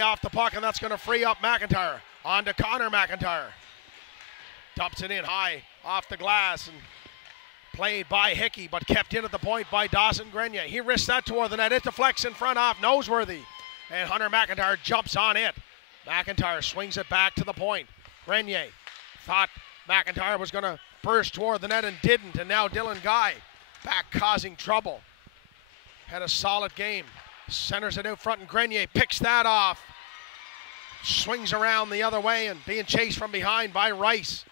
Off the puck, and that's going to free up McIntyre. On to Connor McIntyre. Dumps it in high off the glass and played by Hickey, but kept in at the point by Dawson Grenier. He risks that toward the net. It deflects in front off Noseworthy, and Hunter McIntyre jumps on it. McIntyre swings it back to the point. Grenier thought McIntyre was going to burst toward the net and didn't, and now Dylan Guy back causing trouble. Had a solid game. Centers it out front, and Grenier picks that off. Swings around the other way and being chased from behind by Rice.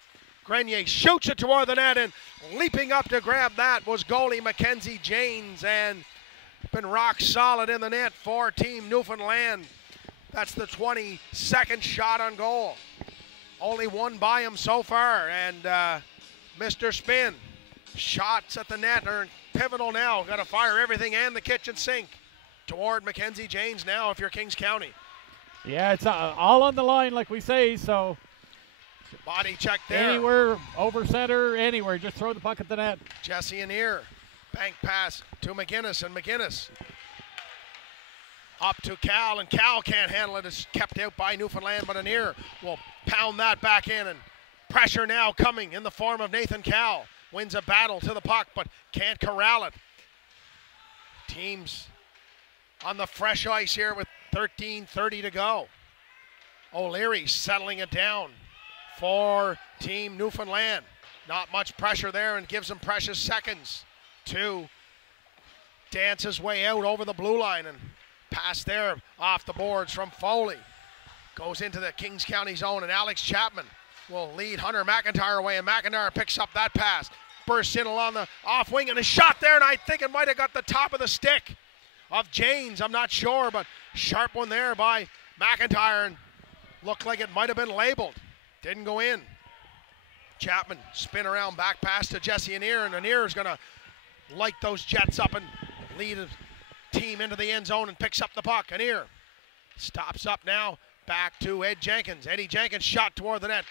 Grenier shoots it toward the net, and leaping up to grab that was goalie Mackenzie Janes, and been rock solid in the net for Team Newfoundland. That's the 22nd shot on goal. Only one by him so far, and Mr. Spin. Shots at the net are pivotal now. Got to fire everything and the kitchen sink toward Mackenzie Janes now if you're Kings County. Yeah, it's all on the line, like we say, so. Body check there. Anywhere, over center, anywhere. Just throw the puck at the net. Jesse Anier. Bank pass to McGinnis, and McGinnis up to Cal, and Cal can't handle it. It's kept out by Newfoundland, but Anier will pound that back in, and pressure now coming in the form of Nathan Cal. Wins a battle to the puck, but can't corral it. Teams on the fresh ice here with 13:30 to go. O'Leary settling it down for Team Newfoundland. Not much pressure there, and gives him precious seconds to dance his way out over the blue line, and pass there off the boards from Foley. Goes into the Kings County zone, and Alex Chapman will lead Hunter McIntyre away, and McIntyre picks up that pass. Bursts in along the off wing, and a shot there, and I think it might have got the top of the stick of Janes. I'm not sure, but sharp one there by McIntyre, and looked like it might have been labeled. Didn't go in. Chapman spin around back pass to Jesse Anier, and Anier is going to light those Jets up and lead a team into the end zone and picks up the puck. Anier stops up now, back to Ed Jenkins. Eddie Jenkins shot toward the net.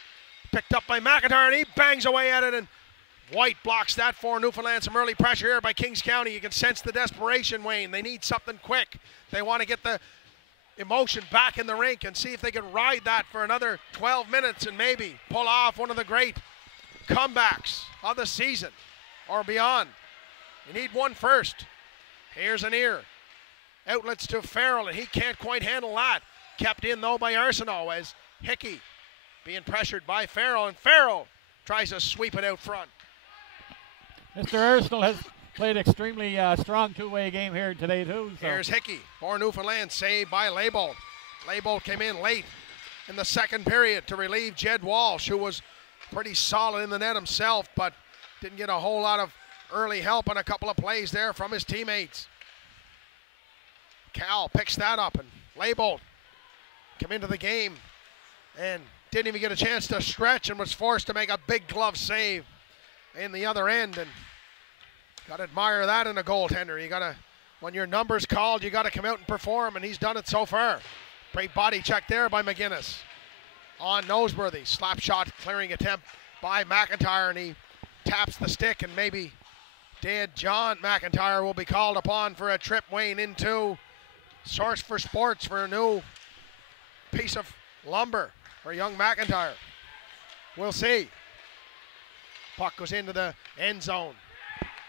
Picked up by McIntyre, and he bangs away at it, and White blocks that for Newfoundland. Some early pressure here by Kings County. You can sense the desperation, Wayne. They need something quick. They want to get the emotion back in the rink and see if they can ride that for another 12 minutes and maybe pull off one of the great comebacks of the season or beyond. You need one first. Here's Anier. Outlets to Farrell, and he can't quite handle that. Kept in, though, by Arsenault as Hickey being pressured by Farrell, and Farrell tries to sweep it out front. Mr. Arsenault has played extremely strong two-way game here today, too. So. Here's Hickey for Newfoundland, saved by Leibold. Leibold came in late in the second period to relieve Jed Walsh, who was pretty solid in the net himself, but didn't get a whole lot of early help on a couple of plays there from his teammates. Cal picks that up, and Leibold come into the game and didn't even get a chance to stretch and was forced to make a big glove save in the other end, and got to admire that in a goaltender. You got to, when your number's called, you got to come out and perform, and he's done it so far. Great body check there by McGinnis. On Noseworthy, slap shot clearing attempt by McIntyre, and he taps the stick, and maybe dead John McIntyre will be called upon for a trip, Wayne, into Source for Sports for a new piece of lumber for young McIntyre. We'll see. Puck goes into the end zone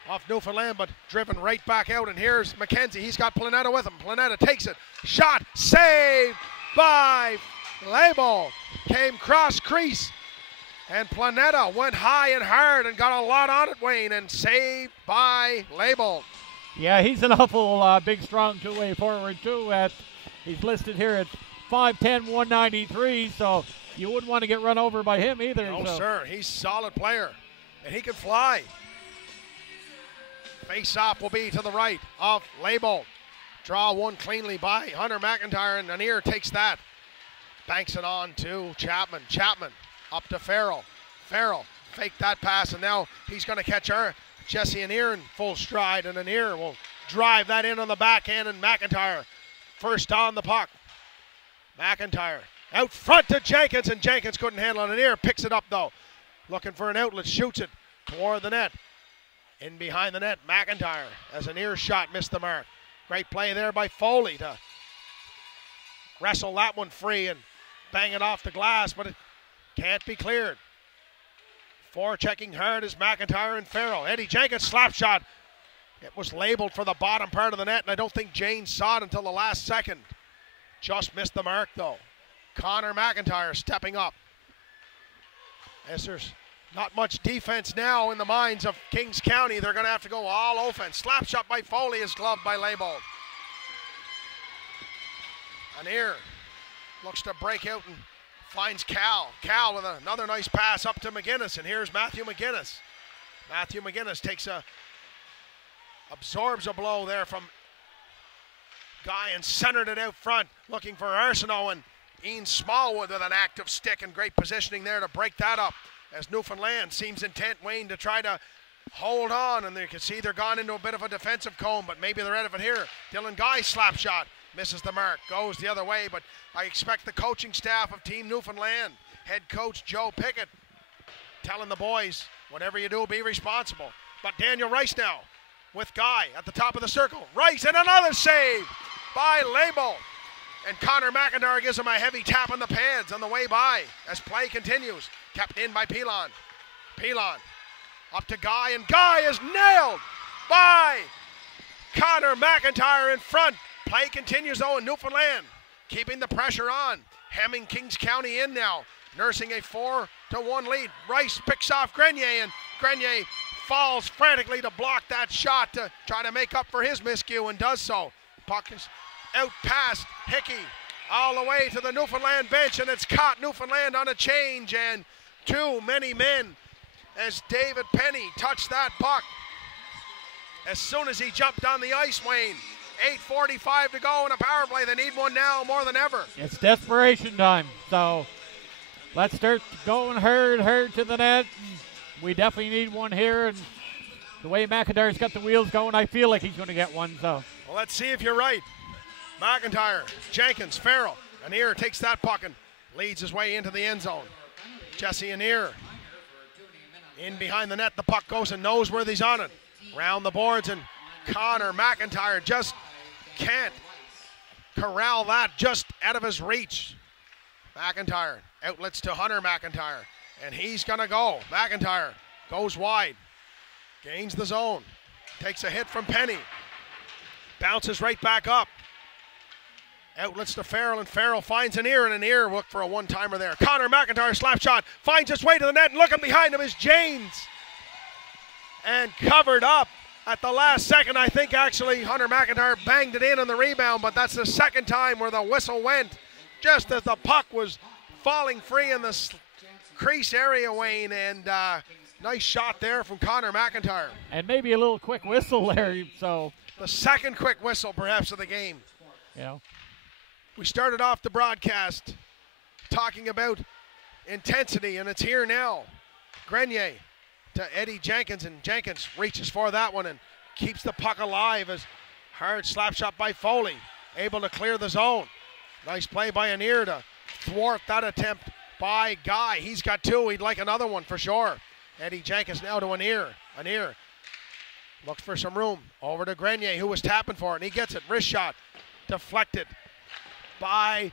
off Newfoundland, but driven right back out, and here's McKenzie. He's got Planeta with him. Planeta takes it. Shot, saved by Leibold. Came cross crease, and Planeta went high and hard and got a lot on it, Wayne, and saved by Leibold. Yeah, he's an awful big, strong two-way forward, too. He's listed here at 5'10", 193, so you wouldn't want to get run over by him either. No, so. sir. He's a solid player, and he can fly. Face-off will be to the right of Leibold. Draw one cleanly by Hunter McIntyre, and Anier takes that. Banks it on to Chapman. Chapman up to Farrell. Farrell faked that pass, and now he's going to catch Jesse Anier in full stride, and Anier will drive that in on the backhand, and McIntyre first on the puck. McIntyre out front to Jenkins, and Jenkins couldn't handle it. Anier picks it up, though. Looking for an outlet, shoots it toward the net. In behind the net, McIntyre, as Anier's shot missed the mark. Great play there by Foley to wrestle that one free and bang it off the glass, but it can't be cleared. Forechecking hard is McIntyre and Farrell. Eddie Jenkins slap shot. It was labeled for the bottom part of the net, and I don't think Janes saw it until the last second. Just missed the mark, though. Connor McIntyre stepping up. As there's not much defense now in the minds of Kings County, they're going to have to go all offense. Slap shot by Foley is gloved by Leibold. Anir looks to break out and finds Cal. Cal with another nice pass up to McGinnis, and here's Matthew McGinnis. Matthew McGinnis absorbs a blow there from Guy and centered it out front, looking for Arsenault, and Ian Smallwood with an active stick and great positioning there to break that up, as Newfoundland seems intent, Wayne, to try to hold on, and you can see they're gone into a bit of a defensive cone, but maybe they're out of it here. Dylan Guy slap shot, misses the mark, goes the other way, but I expect the coaching staff of Team Newfoundland, head coach Joe Pickett, telling the boys, whatever you do, be responsible. But Daniel Rice now with Guy at the top of the circle. Rice, and another save by Leibold. And Connor McIntyre gives him a heavy tap on the pads on the way by as play continues. Kept in by Pilon. Pilon up to Guy, and Guy is nailed by Connor McIntyre in front. Play continues though in Newfoundland, keeping the pressure on. Hemming Kings County in now, nursing a 4-1 lead. Rice picks off Grenier, and Grenier falls frantically to block that shot to try to make up for his miscue, and does so. Puck is out past Hickey all the way to the Newfoundland bench, and it's caught Newfoundland on a change, and too many men as David Penny touched that puck. As soon as he jumped on the ice, Wayne, 8:45 to go in a power play. They need one now more than ever. It's desperation time, so let's start going hard to the net. We definitely need one here, and the way McIntyre's got the wheels going, I feel like he's going to get one. So well, let's see if you're right. McIntyre, Jenkins, Farrell. Anir takes that puck and leads his way into the end zone. Jesse Anir in behind the net. The puck goes and knows where he's on it. Round the boards, and Connor McIntyre just can't corral that, just out of his reach. McIntyre outlets to Hunter McIntyre, and he's going to go. McIntyre goes wide, gains the zone, takes a hit from Penny, bounces right back up. Outlets to Farrell, and Farrell finds Anir, and Anir look for a one-timer there. Connor McIntyre slap shot, finds his way to the net, and looking behind him is Janes. And covered up at the last second. I think actually Hunter McIntyre banged it in on the rebound, but that's the second time where the whistle went just as the puck was falling free in the crease area, Wayne, and nice shot there from Connor McIntyre. And maybe a little quick whistle there, so. The second quick whistle perhaps of the game. Yeah. We started off the broadcast talking about intensity, and it's here now. Grenier to Eddie Jenkins, and Jenkins reaches for that one and keeps the puck alive as hard slap shot by Foley, able to clear the zone. Nice play by Anir to thwart that attempt by Guy. He's got two, he'd like another one for sure. Eddie Jenkins now to Anir. Anir looks for some room, over to Grenier, who was tapping for it, and he gets it. Wrist shot deflected by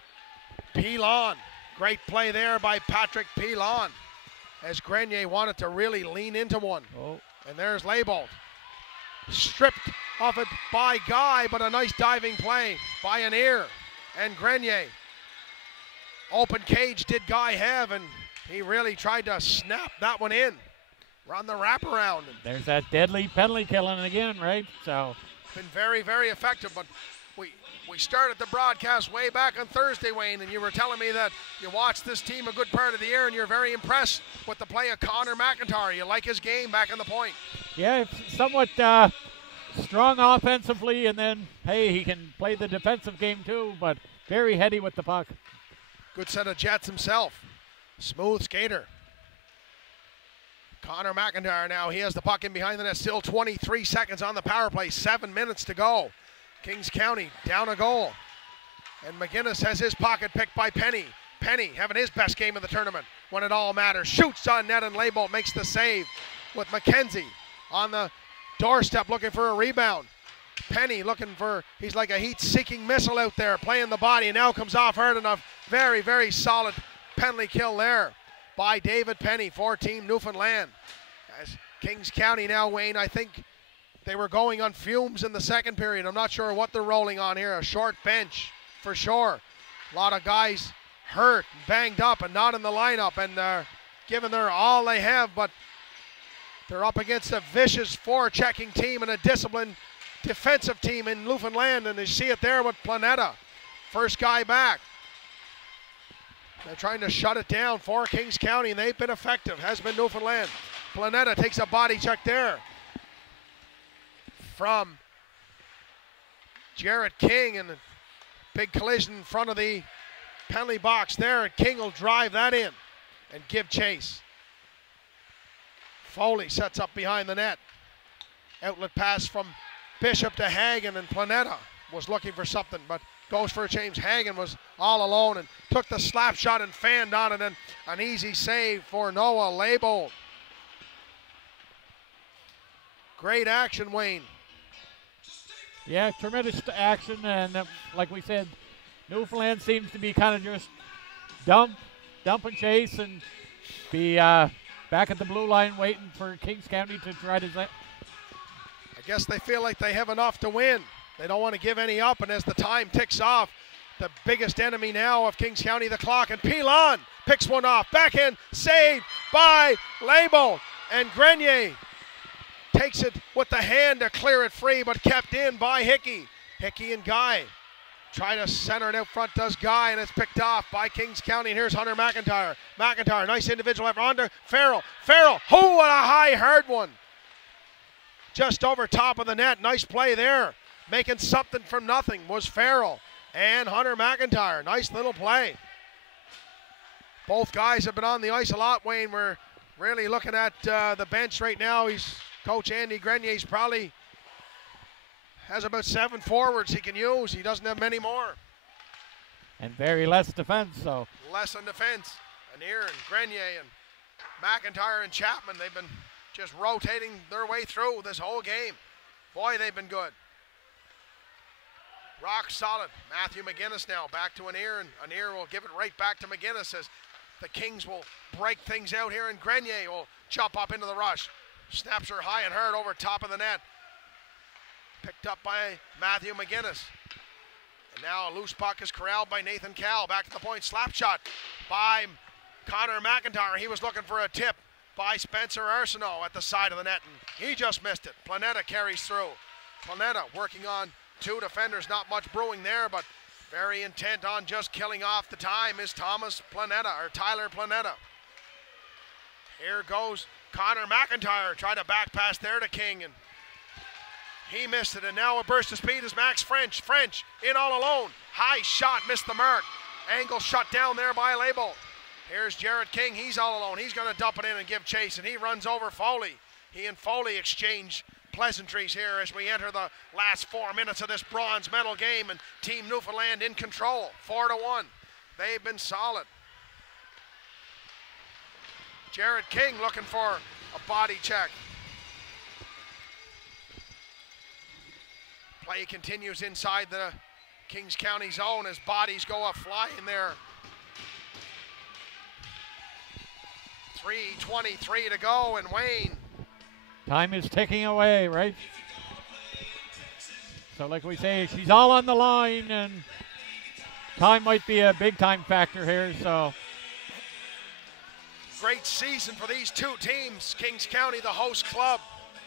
Pilon. Great play there by Patrick Pilon, as Grenier wanted to really lean into one. Oh. And there's Leibold. Stripped of it by Guy, but a nice diving play by Anir and Grenier. Open cage did Guy have, and he really tried to snap that one in. Run the wraparound. There's that deadly penalty killing again, right? So been very, very effective, but we started the broadcast way back on Thursday, Wayne, and you were telling me that you watched this team a good part of the year, and you're very impressed with the play of Connor McIntyre. You like his game back in the point. Yeah, it's somewhat strong offensively, and then, hey, he can play the defensive game too, but very heady with the puck. Good set of jets himself. Smooth skater. Connor McIntyre now, he has the puck in behind the net. Still 23 seconds on the power play, 7 minutes to go. Kings County down a goal. And McGinnis has his pocket picked by Penny. Penny having his best game of the tournament when it all matters. Shoots on net, and Leibold makes the save with McKenzie on the doorstep looking for a rebound. Penny looking for, he's like a heat-seeking missile out there, playing the body, and now comes off hard enough. Very, very solid penalty kill there by David Penny for Team Newfoundland. As Kings County now, Wayne, I think they were going on fumes in the second period. I'm not sure what they're rolling on here. A short bench for sure. A lot of guys hurt, banged up, and not in the lineup, and giving their all they have, but they're up against a vicious forechecking team and a disciplined defensive team in Newfoundland, and you see it there with Planeta. First guy back. They're trying to shut it down for Kings County, and they've been effective, has been Newfoundland. Planeta takes a body check there from Jared King, and a big collision in front of the penalty box there, and King will drive that in and give chase. Foley sets up behind the net. Outlet pass from Bishop to Hagen, and Planeta was looking for something, but goes for a change. Hagen was all alone and took the slap shot and fanned on it, and an easy save for Noah Leibold. Great action, Wayne. Yeah, tremendous action, and like we said, Newfoundland seems to be kind of just dump and chase and be back at the blue line waiting for Kings County to try to... I guess they feel like they have enough to win. They don't want to give any up, and as the time ticks off, the biggest enemy now of Kings County, the clock, and Pilon picks one off. Backhand saved by Leibold, and Grenier takes it with the hand to clear it free, but kept in by Hickey. Hickey and Guy try to center it out front, does Guy, and it's picked off by Kings County, and here's Hunter McIntyre. McIntyre, nice individual effort on to Farrell. Farrell, oh, what a high, hard one. Just over top of the net, nice play there. Making something from nothing was Farrell and Hunter McIntyre. Nice little play. Both guys have been on the ice a lot, Wayne. We're really looking at the bench right now. Coach Andy Grenier's probably has about 7 forwards he can use. He doesn't have many more. And very less defense, so. Less on defense. Anir and Grenier and McIntyre and Chapman, they've been just rotating their way through this whole game. Boy, they've been good. Rock solid. Matthew McGinnis now back to Anir, and Anir will give it right back to McGinnis as the Kings will break things out here, and Grenier will jump up into the rush. Snaps her high and hard over top of the net. Picked up by Matthew McGinnis. And now a loose puck is corralled by Nathan Cal. Back to the point, slap shot by Connor McIntyre. He was looking for a tip by Spencer Arsenault at the side of the net, and he just missed it. Planeta carries through. Planeta working on 2 defenders, not much brewing there, but very intent on just killing off the time is Tyler Planeta. Here goes Connor McIntyre, try to back pass there to King, and he missed it, and now a burst of speed is Max French. French in all alone. High shot, missed the mark. Angle shut down there by Leibold. Here's Jared King, he's all alone. He's going to dump it in and give chase, and he runs over Foley. He and Foley exchange pleasantries here as we enter the last 4 minutes of this bronze medal game, and Team Newfoundland in control, 4-1. They've been solid. Jared King looking for a body check. Play continues inside the Kings County zone as bodies go a-flying there. 3:23 to go, and Wayne. Time is ticking away, right? So like we say, she's all on the line, and time might be a big time factor here, so. Great season for these 2 teams. Kings County, the host club,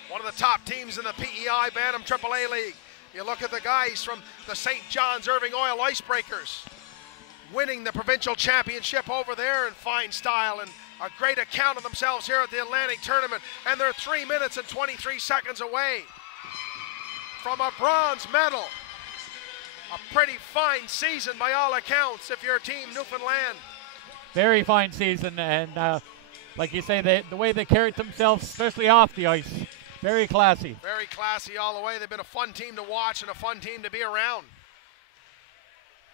one of the top teams in the PEI Bantam AAA League. You look at the guys from the St. John's Irving Oil Icebreakers winning the provincial championship over there in fine style, and a great account of themselves here at the Atlantic Tournament, and they're 3 minutes and 23 seconds away from a bronze medal. A pretty fine season by all accounts if you're Team Newfoundland. Very fine season, and like you say, the way they carried themselves, especially off the ice, very classy. Very classy all the way. They've been a fun team to watch and a fun team to be around.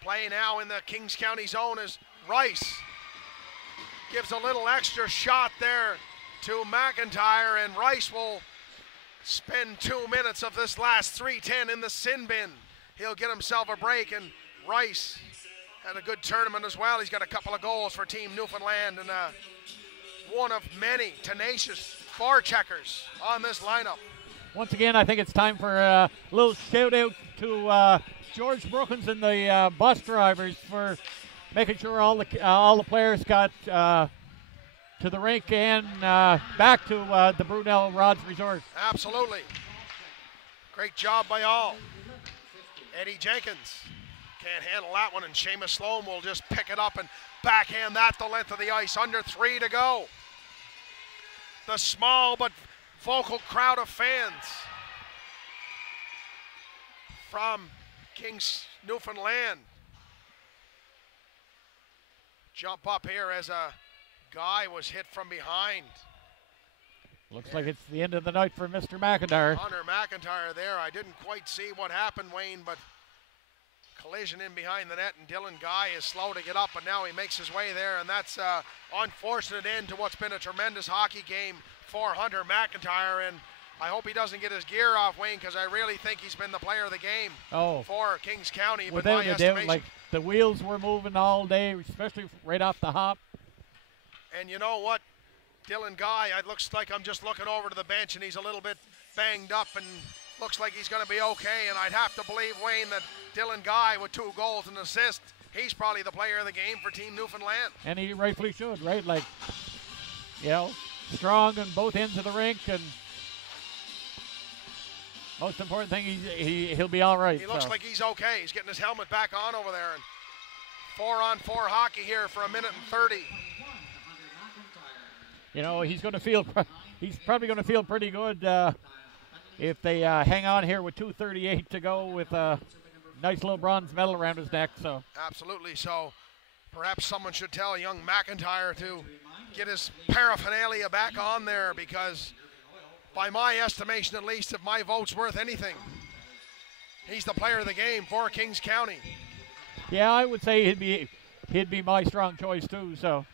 Play now in the Kings County zone is Rice. Gives a little extra shot there to McIntyre, and Rice will spend 2 minutes of this last 3:10 in the sin bin. He'll get himself a break, and Rice had a good tournament as well. He's got a couple of goals for Team Newfoundland, and one of many tenacious forecheckers on this lineup. Once again, I think it's time for a little shout out to George Brookins and the bus drivers for making sure all the players got to the rink and back to the Brunel Rods Resort. Absolutely. Great job by all. Eddie Jenkins can't handle that one, and Seamus Sloan will just pick it up and backhand that the length of the ice. Under 3 to go. The small but vocal crowd of fans from Kings Newfoundland jump up here as a guy was hit from behind. Looks like it's the end of the night for Mr. McIntyre. Hunter McIntyre there. I didn't quite see what happened, Wayne, but collision in behind the net, and Dylan Guy is slow to get up, but now he makes his way there, and that's an unfortunate end to what's been a tremendous hockey game for Hunter McIntyre, and I hope he doesn't get his gear off, Wayne, because I really think he's been the player of the game for Kings County. Without a doubt, like the wheels were moving all day, especially right off the hop. And you know what? Dylan Guy, it looks like I'm just looking over to the bench, and he's a little bit banged up and looks like he's going to be okay. And I'd have to believe, Wayne, that Dylan Guy with 2 goals and an assist, he's probably the player of the game for Team Newfoundland. And he rightfully should, right? Like, you know, strong on both ends of the rink, and most important thing, he'll be all right. He looks like he's okay. He's getting his helmet back on over there. And 4-on-4 hockey here for 1:30. You know, he's probably going to feel pretty good if they hang on here with 2:38 to go with a nice little bronze medal around his neck. So absolutely. So perhaps someone should tell young McIntyre to get his paraphernalia back on there, because by my estimation, at least, if my vote's worth anything, he's the player of the game for Kings County. Yeah, I would say he'd be my strong choice too. So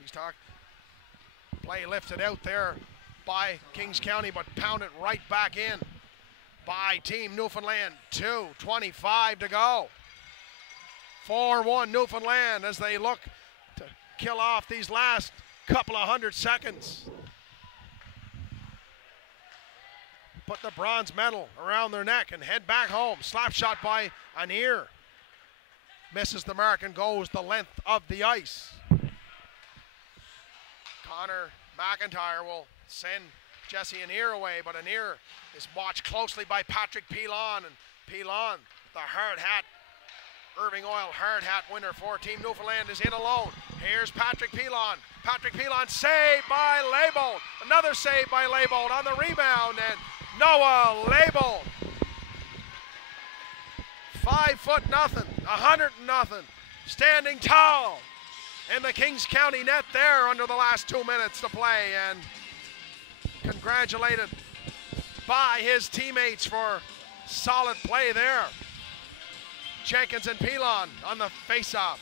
he's talking. Play lifted out there by Kings County, but pounded right back in by Team Newfoundland. 2:25 to go. 4-1 Newfoundland as they look to kill off these last couple of 100 seconds. Put the bronze medal around their neck and head back home. Slap shot by Anir. Misses the mark and goes the length of the ice. Connor McIntyre will send Jesse Anir away, but Anir is watched closely by Patrick Pilon, and Pilon, the hard hat, Irving Oil hard hat winner for Team Newfoundland, is in alone. Here's Patrick Pilon. Patrick Pilon saved by Leibold. Another save by Leibold on the rebound, and Noah Leibold. 5'0", 100-0, standing tall in the Kings County net there under the last 2 minutes to play, and congratulated by his teammates for solid play there. Jenkins and Pilon on the face-off.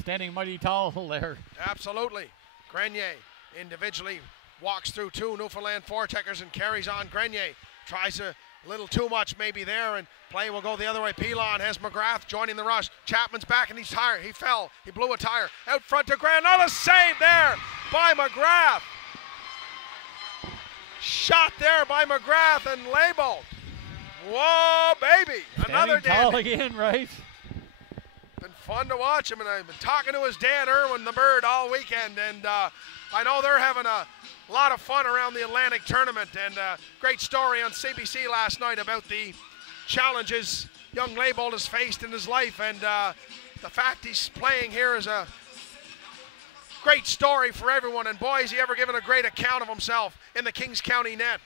Standing mighty tall there. Absolutely. Grenier individually walks through 2 Newfoundland forecheckers and carries on. Grenier tries a little too much maybe there, and play will go the other way. Pilon has McGrath joining the rush. Chapman's back and he's tired. He fell. He blew a tire. Out front to Grant. Another save there by McGrath. Shot there by McGrath and Leibold. Whoa, baby. Another tall dandy. Again, right? Been fun to watch him, and I've been talking to his dad, Erwin the Bird, all weekend, and I know they're having a lot of fun around the Atlantic tournament, and great story on CBC last night about the challenges young Leibold has faced in his life, and the fact he's playing here is a great story for everyone, and boy, has he ever given a great account of himself in the Kings County net.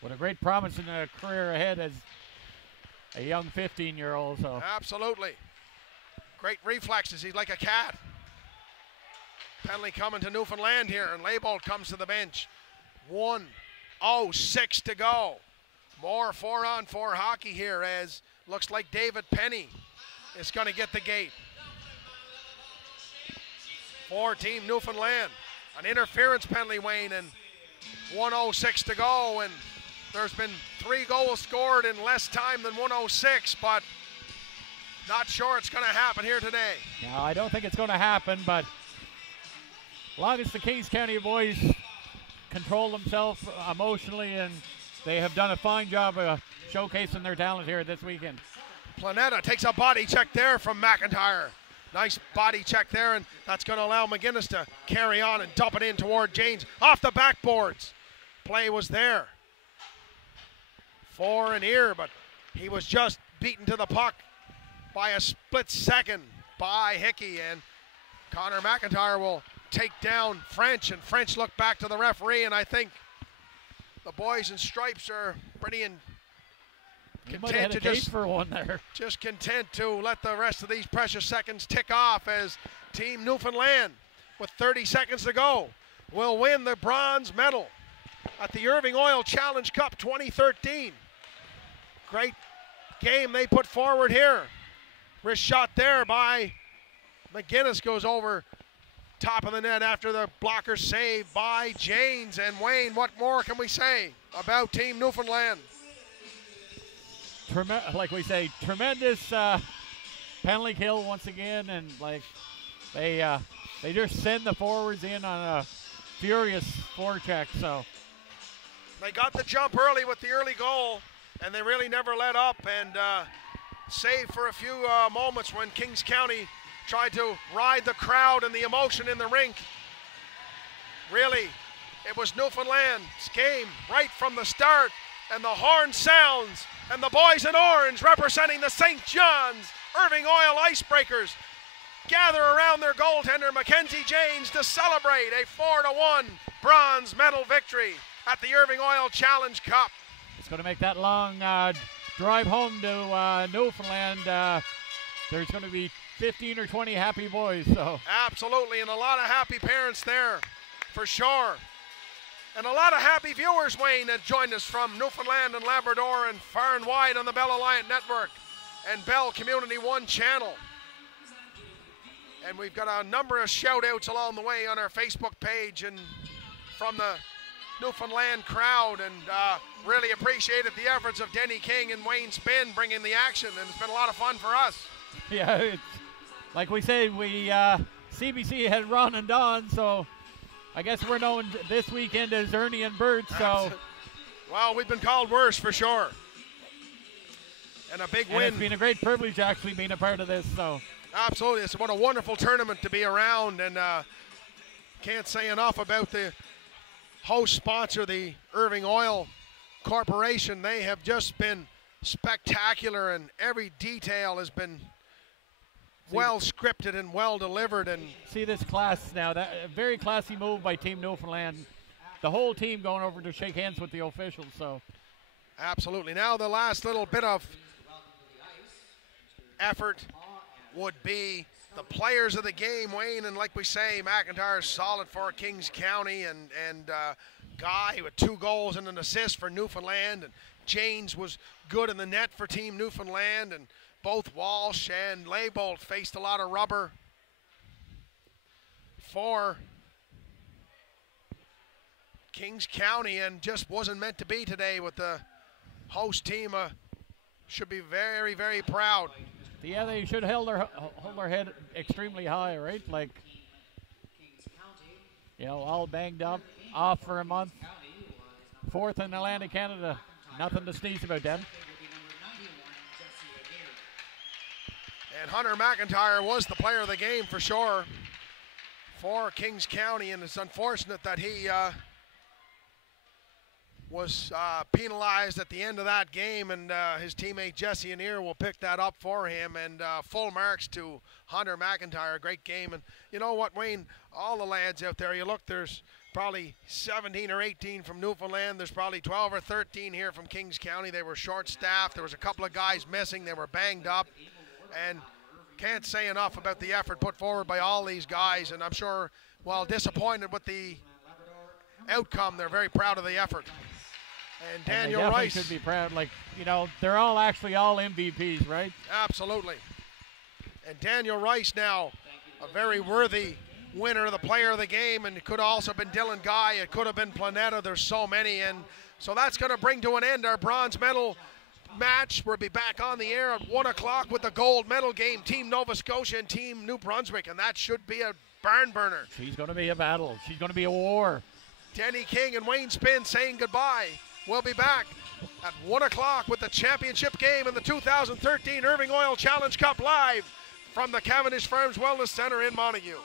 What a great promise in a career ahead as a young 15-year-old. So absolutely. Great reflexes. He's like a cat. Penalty coming to Newfoundland here, and Leibold comes to the bench. 1:06 to go. More 4-on-4 hockey here, as looks like David Penny is going to get the gate. For Team Newfoundland. An interference penalty, Wayne, and 1:06 to go, and there's been 3 goals scored in less time than 1:06, but not sure it's going to happen here today. No, I don't think it's going to happen, but as long as the Kings County boys control themselves emotionally, and they have done a fine job of showcasing their talent here this weekend. Planeta takes a body check there from McIntyre. Nice body check there, and that's going to allow McGinnis to carry on and dump it in toward Janes. Off the backboards. Play was there for an ear, but he was just beaten to the puck by a split second by Hickey, and Connor McIntyre will take down French, and French looked back to the referee, and I think the boys in stripes are pretty content to just content to let the rest of these precious seconds tick off, as Team Newfoundland, with 30 seconds to go, will win the bronze medal at the Irving Oil Challenge Cup 2013. Great game they put forward here. Wrist shot there by McGinnis, goes over top of the net after the blocker save by Janes. And Wayne, what more can we say about Team Newfoundland? Like we say, tremendous penalty kill once again, and like they just send the forwards in on a furious forecheck. So they got the jump early with the early goal, and they really never let up, and save for a few moments when Kings County tried to ride the crowd and the emotion in the rink. Really, it was Newfoundland's game right from the start, and the horn sounds, and the boys in orange representing the St. John's Irving Oil Icebreakers gather around their goaltender Mackenzie Janes to celebrate a 4-1 bronze medal victory at the Irving Oil Challenge Cup. It's going to make that long drive home to Newfoundland. There's going to be 15 or 20 happy boys. So absolutely, and a lot of happy parents there for sure. And a lot of happy viewers, Wayne, that joined us from Newfoundland and Labrador and far and wide on the Bell Alliant Network and Bell Community One channel. And we've got a number of shout-outs along the way on our Facebook page and from the Newfoundland crowd, and really appreciated the efforts of Denny King and Wayne Spinn bringing the action, and it's been a lot of fun for us. Yeah, it's, like we say, CBC had Ron and Don, so I guess we're known this weekend as Ernie and Bert. So, well, we've been called worse for sure. And a big win. It's been a great privilege actually being a part of this. So, absolutely, it's what a wonderful tournament to be around, and can't say enough about the host sponsor, the Irving Oil Corporation. They have just been spectacular, and every detail has been well scripted and well delivered. And see this class now, that a very classy move by Team Newfoundland. The whole team going over to shake hands with the officials. So absolutely. Now the last little bit of effort would be the players of the game, Wayne, and like we say, McIntyre is solid for Kings County, and Guy with 2 goals and an assist for Newfoundland, and Janes was good in the net for Team Newfoundland, and both Walsh and Leibold faced a lot of rubber for Kings County, and just wasn't meant to be today with the host team. Should be very, very proud. Yeah, they should hold their head extremely high, right? Like, you know, all banged up, off for a month. 4th in Atlantic Canada. Nothing to sneeze about, Dan. And Hunter McIntyre was the player of the game for sure for Kings County, and it's unfortunate that he was penalized at the end of that game, and his teammate Jesse Anir will pick that up for him, and full marks to Hunter McIntyre. Great game. And you know what, Wayne, all the lads out there, you look, there's probably 17 or 18 from Newfoundland. There's probably 12 or 13 here from Kings County. They were short-staffed. There was a couple of guys missing. They were banged up, and can't say enough about the effort put forward by all these guys, and I'm sure, while disappointed with the outcome, they're very proud of the effort. And Daniel Rice should be proud. Like, you know, they're all actually all MVPs, right? Absolutely. And Daniel Rice now, a very worthy winner, the player of the game, and it could have also been Dylan Guy. It could have been Planeta. There's so many, and so that's going to bring to an end our bronze medal match. We'll be back on the air at 1 o'clock with the gold medal game, Team Nova Scotia and Team New Brunswick, and that should be a barn burner. She's going to be a battle. She's going to be a war. Denny King and Wayne Spin saying goodbye. We'll be back at 1 o'clock with the championship game in the 2013 Irving Oil Challenge Cup live from the Cavendish Farms Wellness Center in Montague.